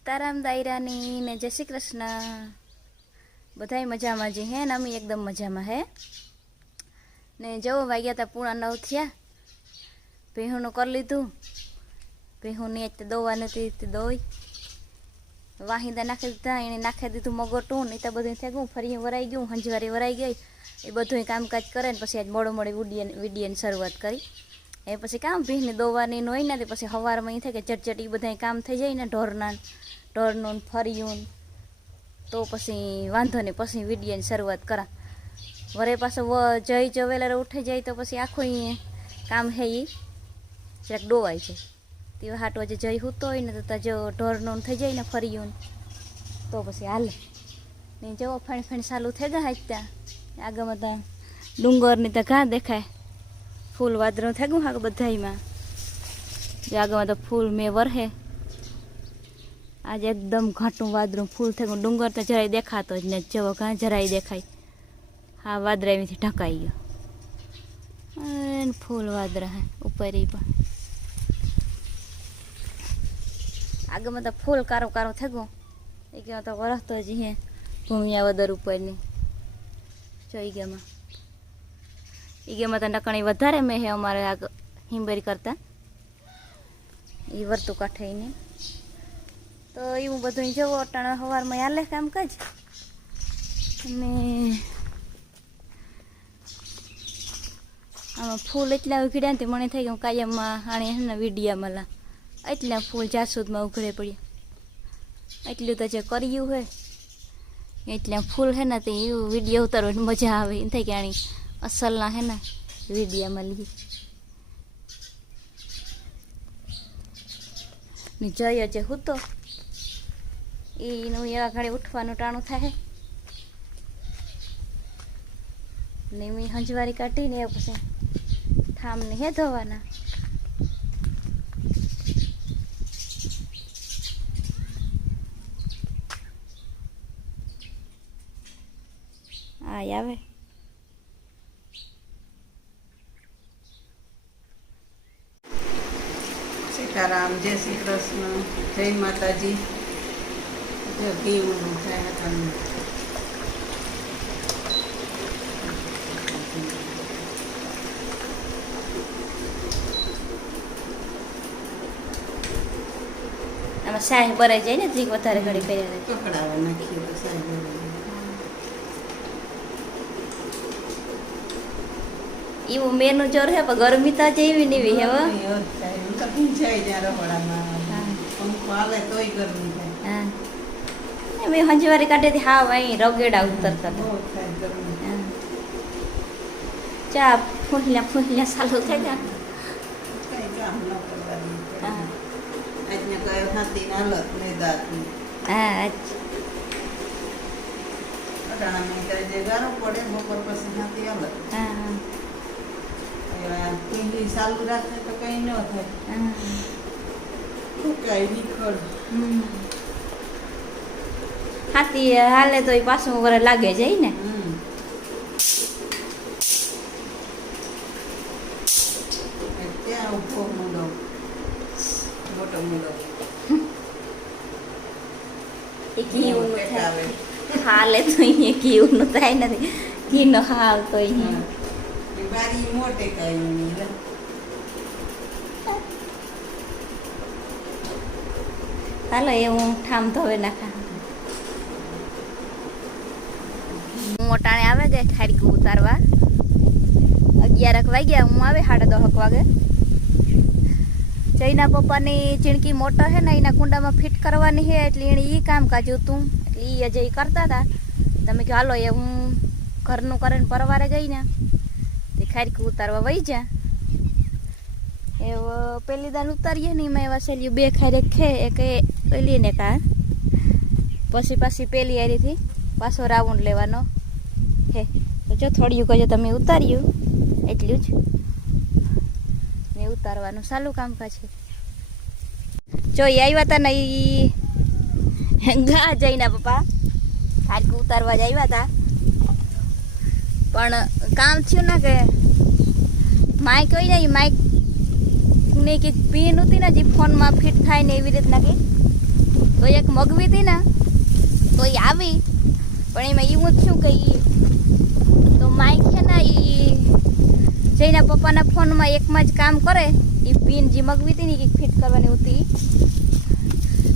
સીતારામ દાયરાની ને જય શ્રી કૃષ્ણ. બધાય મજામાં જે હે ને? અમે એકદમ મજામાં હે. ને જવો વાગ્યા હતા પૂણા નવ થયા. ભેહુંનું કરી લીધું. ભેહુંની એક દોવા નથી દોઈ વાહિંદા નાખી દીધા, એને નાખી દીધું મગોટું ને તો બધું થઈ ગયું ફરી વરાઈ ગયું, હંજવારી વરાઈ ગઈ. એ બધું કામકાજ કરે ને પછી આજ મોડો મોડી ઉડીએ વિડીયોની શરૂઆત કરી. એ પછી કામ ભીને દોવાની હોય ને પછી સવારમાં એ થાય કે ચટચટ એ બધા કામ થઈ જાય ને ઢોરના ઢોરનું ફર્યું તો પછી વાંધો નહીં, પછી વિડીયોની શરૂઆત કરા. વરે પાછો વ, જય જવેલર ઉઠી જાય તો પછી આખું અહીંયા કામ હે એ જરાક ડોવાય છે તે હાટો જે જય હૂતો હોય ને તો ત્યાં જો ઢોરનું થઈ જાય ને ફર્યું તો પછી હાલે. ને જવો ફણ ફણ ચાલુ થઈ ગયા ત્યાં આગળ બધા ડુંગરની તો ઘા દેખાય. ફૂલ વાદળું થઈ ગયું હા બધામાં જે આગળમાં તો ફૂલ મેં વરહે. આજે એકદમ ઘાટું વાદળું ફૂલ થઈ ગયું ડુંગર તો જરાય દેખાતો જ ને જવો કાં જરાય દેખાય. હા વાદરા એમાંથી ઢંકાઈ ગયો. ફૂલ વાદળા હે, ઉપર પણ. આગળમાં તો ફૂલ કારો કારો થઈ ગયો એ કે તો વરસતો જ હે ભૂમિયા વદર ઉપરની. જોઈ ગયામાં એ ગેમાં નકણી વધારે મેં હે અમારે આગ હિંબેરી કરતા. એ વર્તું કાંઠાઈને તો એવું બધું જવું અટાણા સવારમાં હાલે કામકાજ અને આમાં ફૂલ એટલા ઉઘડ્યા ને મને થઈ ગયું કાયમમાં આણે હે ને વિડીયામાં લા. એટલા ફૂલ જાસૂદમાં ઉઘડે પડ્યા. એટલું તો જે કર્યું હોય. એટલા ફૂલ હે ને તે એવું વીડિયો ઉતારવાની મજા આવે. એમ થાય કે આણી અસલના હે ને વિડીયામાં લઈએ ને જય જે હું તો. એનું એવા ઘડે ઉઠવાનું ટાણું થાય. ને મેં હંજવારી કાઢીને એ પછી થામને હે ધોવાના. આ આવે. સીતારામ જય શ્રી કૃષ્ણ જય માતાજી. જય ભીમ જય માતાજી આમાં શાહી ભરાઈ જાય ને જીક વધારે ઘડી કર્યા કકડાવા નાખીએ તો સાહેબ એવું મેનું જોર હે પણ ગરમી તો જેવી નીવી હે મેં હંજવારી કાઢેથી હા અહીં રગેડા ઉતરતા હતા. ચા ફૂલ્યા ફૂલ્યા ચાલુ થઈ ગયા હા. પડે બપોર પછી હા. હા એવા ચાલુ રાખે તો કઈ ન થાય. ફૂકાય નીકળ હાથી હાલે તો એ પાછું વરે લાગે જાય ને. હમ. ત્યાં ઊભો મૂંડો મોટો મૂંડો એ ઘીનું પેટ થાય. હાલે તો અહીંયા ઘીનું થાય નથી. ઘીનો હાલ તો અહીંયા. એ મોટે કહ્યું હાલો એ હું ઠામ ધોવે નાખા મોટાણે આવે ગઈ ખાડકી ઉતારવા અગિયારક વાગ્યા હું આવે સાડા દહક વાગે જઈના પપ્પાની ચીણકી મોટર છે ને એના કુંડામાં ફિટ કરવાની છે એટલે એણે એ કામકાજ હતું એટલે એ અજય કરતા હતા તમે કહો હાલો એ હું ઘરનું કરીને પરવારે ગઈ ને તે ઉતારવા વહી જા. એવો પેલી દાન ઉતારીએ ને એમાં એવા સેલ્યું બે ખારે ખે એક પેલી ને કા પછી પાછી પેલી આરીથી પાછો રાઉન્ડ લેવાનો. હે, તો જો થોડીયું કહેજો તમે ઉતાર્યું, એટલું જ. ને ઉતારવાનું સારું કામકાજ છે જો એ આવ્યા હતા ને એ ગા જઈને પપ્પા. ખાડકું ઉતારવા જ આવ્યા હતા પણ કામ થયું ને કે માઇક હોય ને એ માઇક ને કે પિન હતી ને જે ફોનમાં ફિટ થાય ને એવી રીતના કંઈક તો એક મગવી હતી ને, તો એ આવી. પણ એમાં એવું જ શું કે તો માઇક છે ને એ જઈના પપ્પાના ફોનમાં એકમાં જ કામ કરે. એ પિન જે મગવી હતી ને એ ફિટ કરવાની હતી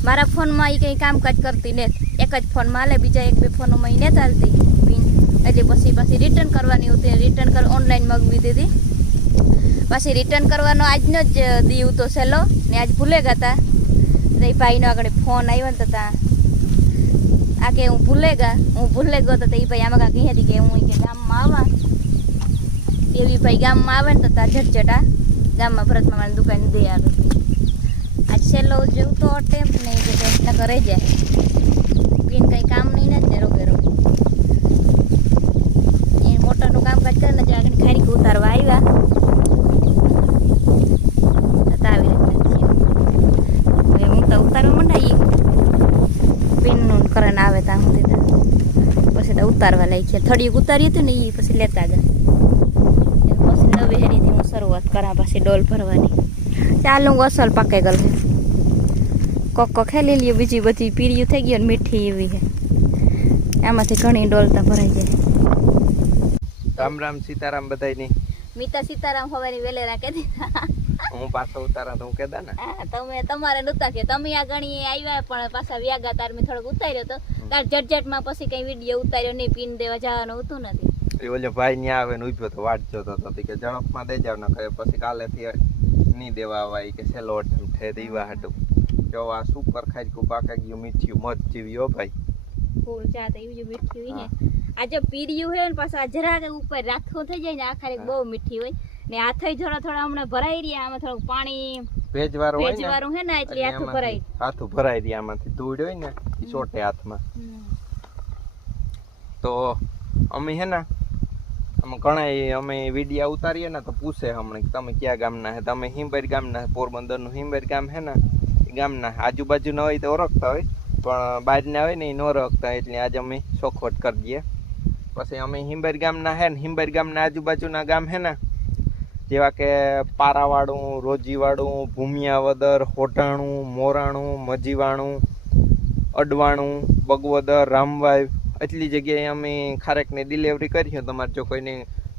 મારા ફોનમાં એ કંઈ કામકાજ કરતી ને એક જ ફોનમાં હાલે, બીજા એક બે ફોનમાં એ ને ચાલતી પિન એટલે પછી પછી રિટર્ન કરવાની હતી રિટર્ન કર ઓનલાઈન મગવી દીધી. પછી રિટર્ન કરવાનો આજનો જ દીવ તો છેલ્લો ને આજ ભૂલે ગયા હતા એ ભાઈનો આગળ ફોન આવ્યો ને તો તા, આ કે હું ભૂલે ગયા હું ભૂલે ગયો તો એ ભાઈ આમાં કહી હતી કે હું કે ગામમાં આવા. એવી ભાઈ ગામમાં આવે ને તો તા ઝટઝટા, ગામમાં ભરતમાં દુકાન દે આવે. આજ છેલ્લો જેવું તો ટેમ્પ નહીં ટેમ્પ કરે જાય પીન કંઈ કામ નહીં ને જ રોગે રોગે એ મોટરનું કામકાજ કરે ને જે આગળ ખારી ઉતારવા આવ્યા તો આવી રીતના થયું હવે હું તો ઉતારવા મંડાઈ પિનનું કરંટ આવે ત્યાં સુધી તો પછી તો થોડીક ઉતારી હતી ને એ પછી લેતા ગયા પછી નવી હેરીથી હું શરૂઆત કરા પછી ડોલ ભરવાની. ચાલુ હું અસલ પાકે ગયેલ છે કોકો ખેલી લ્યો બીજી બધી પીળિયું થઈ ગયું ને મીઠી એવી છે આમાંથી ઘણી ડોલતા ભરાઈ જાય. રામ રામ સીતારામ બધાયની. મીતા સીતારામ હવાની વેલેરા કે દીધા હું પાછો ઉતારા તો હું કેદા ને હા, તમે તમારે નતા કે તમે આ ગણી આવ્યા પણ પાછા વ્યાગા તાર મેં થોડોક ઉતાર્યો તો. તાર ઝટઝટમાં પછી કઈ વિડિયો ઉતાર્યો નહીં પીન દેવા જવાનું હતું નથી. એ ઓલે ભાઈ ન્યા આવે ને ઉભ્યો તો વાટ જોતો હતો. કે કે ઝડપમાં દે જાવ ને કહે પછી કાલેથી નહીં દેવા આવાય. કે છેલ્લો અટેમ થે દેવા હાટું. જો આ સુપર ખાઈ કુ પાકા ગયું મીઠ્યું મત જીવ્યો ભાઈ. ફૂલ ચા તો એવું મીઠ્યું મીઠી હોય ને. આ જો પીર્યું હોય ને પાછા આ જરાક ઉપર રાથો થઈ જાય ને આ ખાલી બહુ મીઠી હોય. ને આ થઈ થોડા થોડા હમણાં ભરાઈ રહ્યા આમાં થોડુંક પાણી ભેજવાળું ભેજવાળું હે ને એટલે આખું હાથું આથું ભરાય હાથું ભરાઈ રહ્યા આમાંથી ધૂળ હોય ને ચોટે હાથમાં. તો અમે હે ને અમે ઘણા અમે વિડીયા ઉતારીએ ને તો પૂછે હમણાં તમે ક્યાં ગામના હે? તમે હિંબર ગામના પોરબંદરનું હિંબર ગામ હે ને ગામના ન હોય તો ઓળખતા હોય પણ બહારના હોય ને એ ન ઓળખતા એટલે આજે અમે ચોખવટ કરી દઈએ. પછી અમે હિંબર ગામના હે ને હિંબર ગામના આજુબાજુના ગામ હે ને જેવા કે પારાવાળું રોજીવાળું ભૂમિયાવદર હોટાણું મોરાણું મજીવાણું અડવાણું બગવદર રામવાઈ એટલી જગ્યાએ અમે ખારેકની ડિલિવરી કરી છે. તમારે જો કોઈને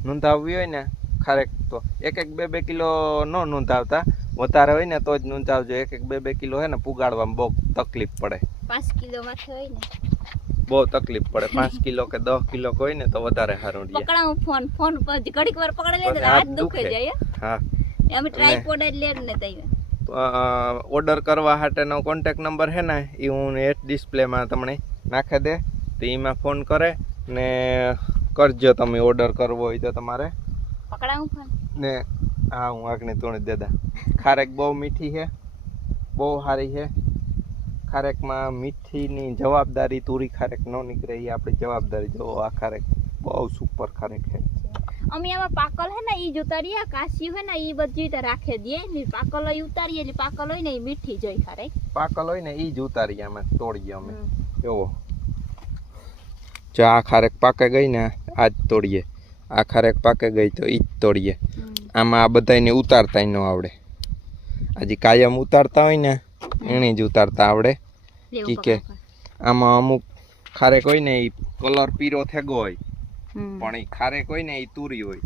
નોંધાવવી હોય ને ખારેક તો એક એક બે બે કિલો ન નોંધાવતા. વધારે હોય ને તો જ નોંધાવજો. એક એક બે બે કિલો હે ને પુગાડવામાં બહુ તકલીફ પડે. પાંચ કિલો હોય ને. બહુ તકલીફ પડે. પાંચ કિલો કે દસ કિલો હોય ને તો વધારે સારું પકડાવું ફોન ફોન. ઘડીક વાર પકડી લે હાથ દુખે દુખે. જાય હા. અમે ટ્રાયપોડ જ લે ને તઈ ઓર્ડર કરવા માટેનો કોન્ટેક નંબર છે ને એ હું એટ ડિસ્પ્લેમાં તમને નાખી દે. તો એમાં ફોન કરે ને કરજો તમે ઓર્ડર કરવો હોય તો તમારે. ને હા હું આગળ તોડી દેદા ખારેક બહુ મીઠી છે બહુ સારી છે. ખારેકમાં મીઠીની જવાબદારી તુરી ખારેક ન નીકળે એ આપણી જવાબદારી. જો આ ખારેક બહુ સુપર ખારેક છે. અમે આમાં પાકલ હે ને એ જ ઉતારીએ કાશી હે ને એ બધી રાખે દે. ને પાકલ હોય ઉતારીએ એટલે પાકલ હોય ને એ મીઠી જોઈ ખારે. પાકલ હોય ને એ જ ઉતારીએ અમે તોડીએ અમે. એવો. જો આ ખારેક પાકે ગઈ ને આ જ તોડીએ. આ ખારેક પાકે ગઈ તો એ જ તોડીએ. આમાં આ બધાને ઉતારતા ન આવડે. આજે કાયમ ઉતારતા હોય ને એને જ ઉતારતા આવડે. કે આમાં અમુક ખારેક હોય ને એ કલર પીરો થેગો હોય. પણ એ ખારેક હોય ને એ તુરી હોય.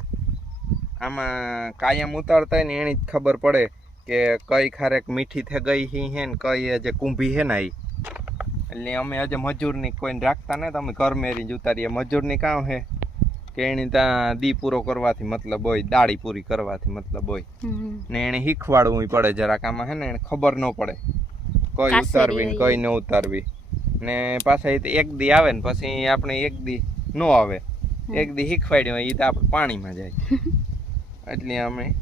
આમાં કાયમ ઉતારતા હોય ને એની જ ખબર પડે કે કઈ ખારેક મીઠી થઈ ગઈ હી હે ને કઈ જે કુંભી હે ને એ એટલે અમે હજે મજૂરની કોઈને રાખતા ને તમે ઘર મેરી જ ઉતારીએ. મજૂરની કામ હે કે એને ત્યાં દી પૂરો કરવાથી મતલબ હોય દાડી પૂરી કરવાથી મતલબ હોય. ને એને શીખવાડવું પડે જરાક. આમાં હે ને એને ખબર ન પડે કઈ ઉતારવી ને કઈ ન ઉતારવી. ને પાછા એક દી આવે ને પછી આપણે એક દી ન આવે. એક દી શીખવાડ્યું એ તો આપણે પાણીમાં જાય. એટલે અમે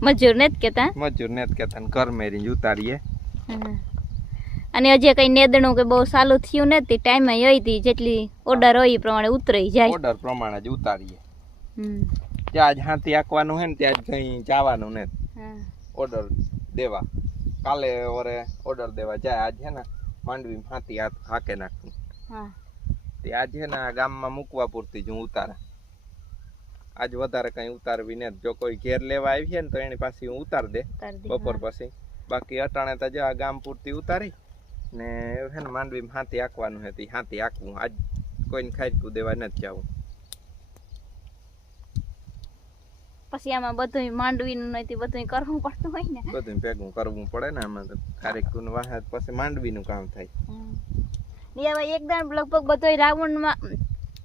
મજૂર ને જ કેતા? મજૂર ને જ કેતા ઘર મેરી ઉતારીએ. અને હજી કઈ નેદણું કે બહુ સારું થયું નથી એ હોય તી જેટલી ઓર્ડર હોય એ પ્રમાણે ઉતરી જાય. ઓર્ડર પ્રમાણે જ ઉતારીએ. ત્યાં જ હાથી આંકવાનું હે ને ત્યાં જ કઈ જવાનું ને ઓર્ડર દેવા. કાલે ઓરે ઓર્ડર દેવા જાય આજ હે ને માંડવી હાથી હાથ હાકે નાખવું હા. તે આજે ને આ ગામમાં મૂકવા પૂરતી જ હું ઉતારા. આજ વધારે કઈ ઉતારવી ને જો. કોઈ ઘેર લેવા આવીએ ને તો એની પાસે હું ઉતાર દે. બપોર પછી. બાકી અટાણે તો જો આ ગામ પૂરતી ઉતારી ને હે ને માંડવી હાથી આંકવાનું હતી હાથી આંકવું આજ કોઈને ખાઈકું દેવા નથી જવું. પછી આમાં બધું માંડવીનું નથી બધું કરવું પડતું હોય ને. બધું ભેગું કરવું પડે ને આમાં તો. ખારેકનું વાહ પછી માંડવીનું કામ થાય. ને હવે લગભગ બધો રાઉન્ડમાં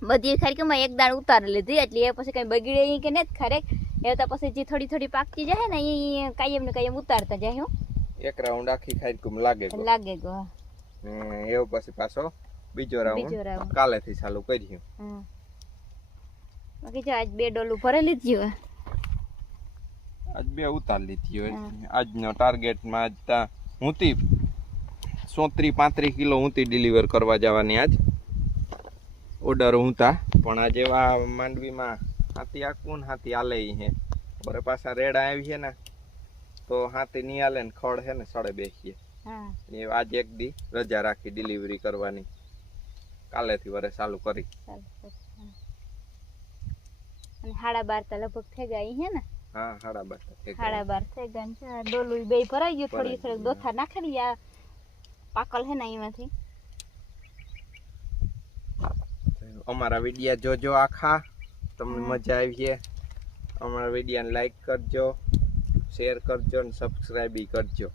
બધી ખારીકમાં એક દાણ ઉતારી લીધી. એટલે એ પછી કઈ બગડે કે નહીં ખારેક એ તો પછી જે થોડી થોડી પાકતી જાય ને એ કાયમ ને કાયમ ઉતારતા જાય હું. એક રાઉન્ડ આખી ખારેકું લાગે લાગે ગો. એવો પછી પાછો બીજો રાઉન્ડ. કાલેથી ચાલુ કર્યું. બાકી જો આજ બે ડોલું ભરેલી જ જીવે આજ બે ઉતાર લીધી હોય. હા. આજનો ટાર્ગેટમાં આજ હુંતી સોત્રી પાંત્રીસ કિલો હુંતી ડિલિવર કરવા જવાની આજ. ઓર્ડર હુંતા પણ આ જેવા માંડવીમાં હાથી આખું ને હાથી આલે ઈ હે. બરે પાછા રેડા આવી છે ને તો હાથી નહીં આલે ને ખડ છે ને સડે બેસીએ. એ આજે એક દી રજા રાખી ડિલિવરી કરવાની. કાલેથી વરે ચાલુ કરી. હાડા અને બાર તો લગભગ થઈ ગયા હે ને? હા હાડા બાર હાડા બાર થઈ ગયા છે. ડોલું બે ભરાઈ ગયું થોડી થોડીક દોથા નાખેલી આ પાકલ હે ને એમાંથી અમારા વિડીયા જોજો આખા. તમને મજા આવી છે અમારા વિડીયાને લાઈક કરજો શેર કરજો અને સબસ્ક્રાઈબ કરજો.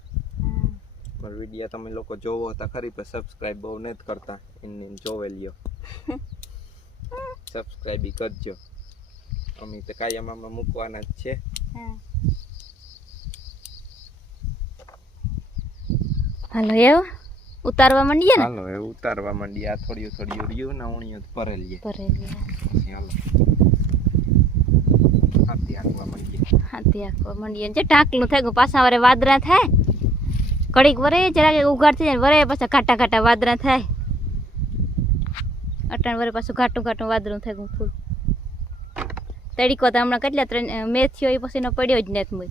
અમારા વિડીયા તમે લોકો જોવો તો ખરી પણ સબસ્ક્રાઈબ બહુ નથી કરતા. એને જોવે લ્યો. સબસ્ક્રાઈબ કરજો. અમે તો કાયમ આમાં મૂકવાના જ છે. હા. હાલો એવું? ઉતારવા માંડીએ ને? હાલો હવે ઉતારવા માંડી આ થોડીયું થોડીયું રહ્યું ને ઉણીયું ભરેલીએ ભરેલી પછી હાલો. હાથી આંકવા માંડીએ. હાથી આખવા માંડીએ જે ટાંકલું થાય પાછા વારે વાદરા થાય. ઘડીક વરે જરાક ઉઘાડ થઈ જાય વરે પાછા ઘાટા ઘાટા વાદરા થાય. અટાણ વરે પાછું ઘાટું ઘાટું વાદરું થાય ફૂલ. તડીકો તો હમણાં કેટલા ત્રણ મેથીઓ એ પછી એનો પડ્યો જ નથી મુજ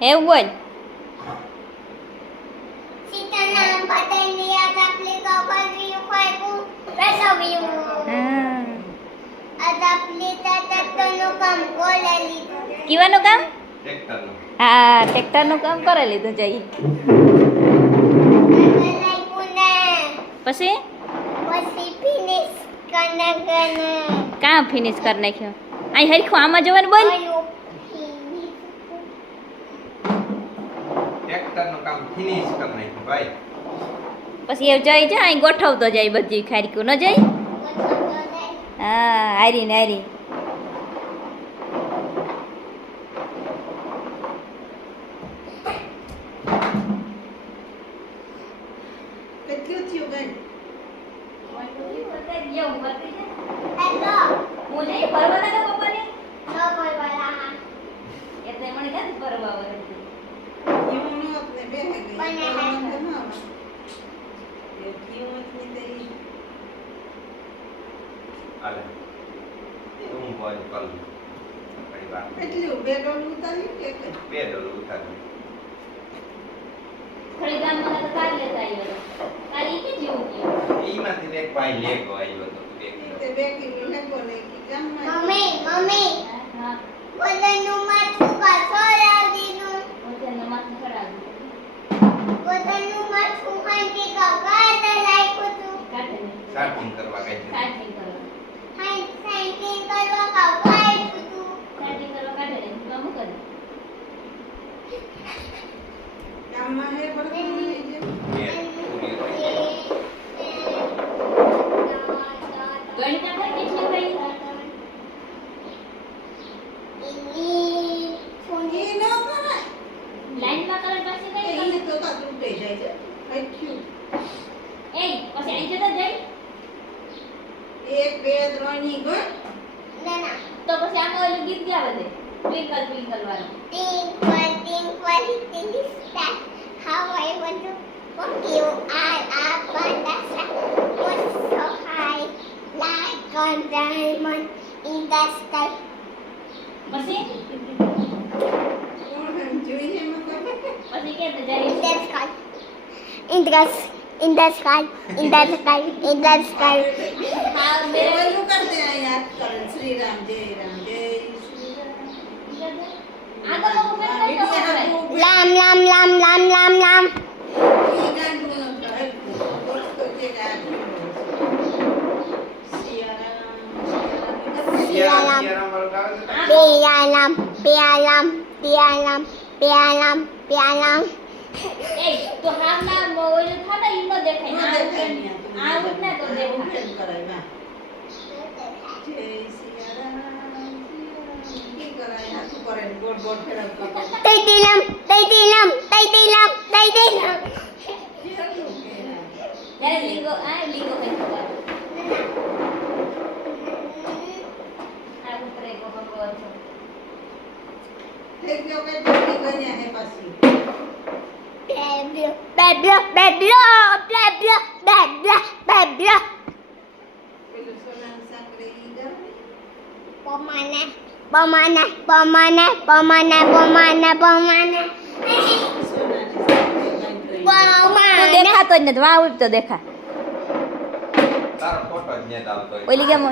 હે. બોલ કીવાનું કામ? હા ટ્રેક્ટરનું કામ કરી લીધું જઈ. પછી? કાં ફિનિશ કરી નાખ્યો. અહીં હરખું આમાં જોવાનું બોલ. કામ ફિનિશ કરી નાખ્યું ભાઈ. પછી એવું જઈ જાય અહીં ગોઠવતો જાય બધી ખારીકું. ન જાય. હા હારી ને હારી. અલે હું બોય કલ ઘણી વાર એટલું બે ડોલ ઉતાર્યું કે બે ડોલ ઉતાર્યું ખરીદામાં મને કાલ લેતા આવ્યો કાલ કે જેવું ગયું ઈમાંથી એક ભાઈ લેગો આવ્યો હતો તે બે કિલો લેગો ને મમ્મી મમ્મી. હા વજનનું માથું પાછો લાવીનું વજનનું માથું ખરાબ વજનનું માથું કાંઈ કાકા લાયકો તું કાટે સાર્ટિંગ કરવા ગઈ છે. સાર્ટિંગ કરવા. કાઢી the in the sky in the sky in the sky. बोलू करते हैं याद करो श्री राम जय राम जय Ram Ram, Ram, Ram, Ram, Ram, Ram, Ram. એ તો હાલના ઓલું થાતા ઈ ન દેખાય આ ઉઠે- આ ઉઠને તો દેખાય Tay tilam, tay tilam, tay tilam, tay tilam. જ્યારે લીંગો આ લીંગો કઈ ખબર આ ઉતરે કો ભગવાન છો Beblo, beblo, beblo, beblo, beblo, beblo. Pemana, pemana, pemana, pemana, pemana, pemana. તો Pemana. દેખાતો જ નથી વાહ ઉઠતો દેખા તારો ફોટો જ નહીં ચાલતો હોય. ઓલી કેમ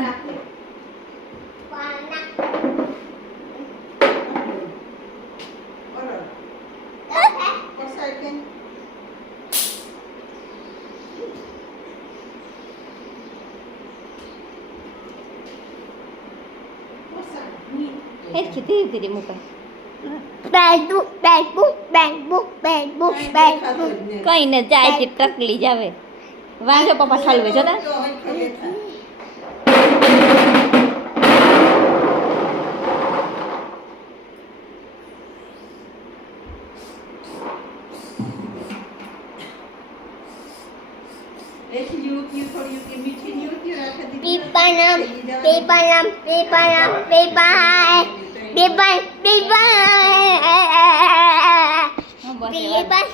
Pemana. હેરખી ધીરે ધીરે મૂકાય Facebook, Facebook, Facebook, Facebook, Facebook. કઈ ને જાય તે ટકલી જ આવે વાંધો પપ્પા ઠાલવે છો તા પીપાનામ પીપાનામ પીપાનામ પીપા પીપા પીપા પીપા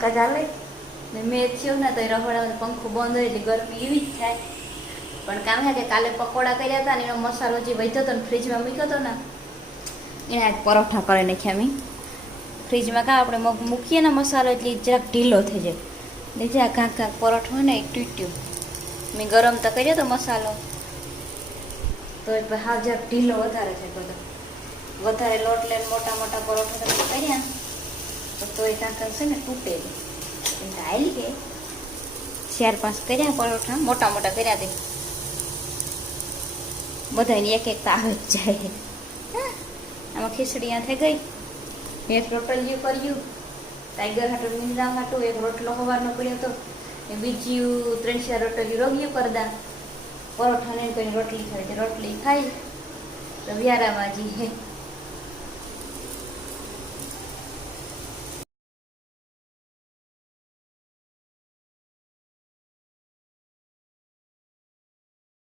વ્યારાનું ચાલે. હાલે ને મેં થયો ને તો રહોડામાં પંખો બંધ હોય એટલે ગરમી એવી જ થાય. પણ કામ છે કે કાલે પકોડા કર્યા હતા ને એનો મસાલો જે વધ્યો હતો ને ફ્રીજમાં મૂક્યો હતો ને, એને આજ પરોઠા કરી નાખ્યા મેં. ફ્રીજમાં કાં આપણે મગ મૂકીએ ને મસાલો એટલે જરાક ઢીલો થઈ જાય. ને જ્યાં કાંક કાંક પરોઠો ને એ તૂટ્યું. મેં ગરમ તો કર્યો તો મસાલો. તો એ હા જરાક ઢીલો વધારે છે બધો. વધારે લોટ લઈને મોટા મોટા પરોઠા તમે કર્યા. તો તોય કાંકર છે ને તૂટે જ એટલે હાલી કે ચાર પાંચ કર્યા પરોઠા મોટા મોટા કર્યા તે બધાને એક એક તો આવે જ જાય. આમાં ખીચડી થઈ ગઈ એક રોટલિયું કર્યું ટાઈગર હાટું મીંદા હાટું એક રોટલો સવારનો પડ્યો હતો ને બીજું ત્રણ ચાર રોટલીયું રોગ્યું કરદા પરોઠા ને કોઈ રોટલી તે રોટલી ખાઈ તો વ્યારામાં જી હે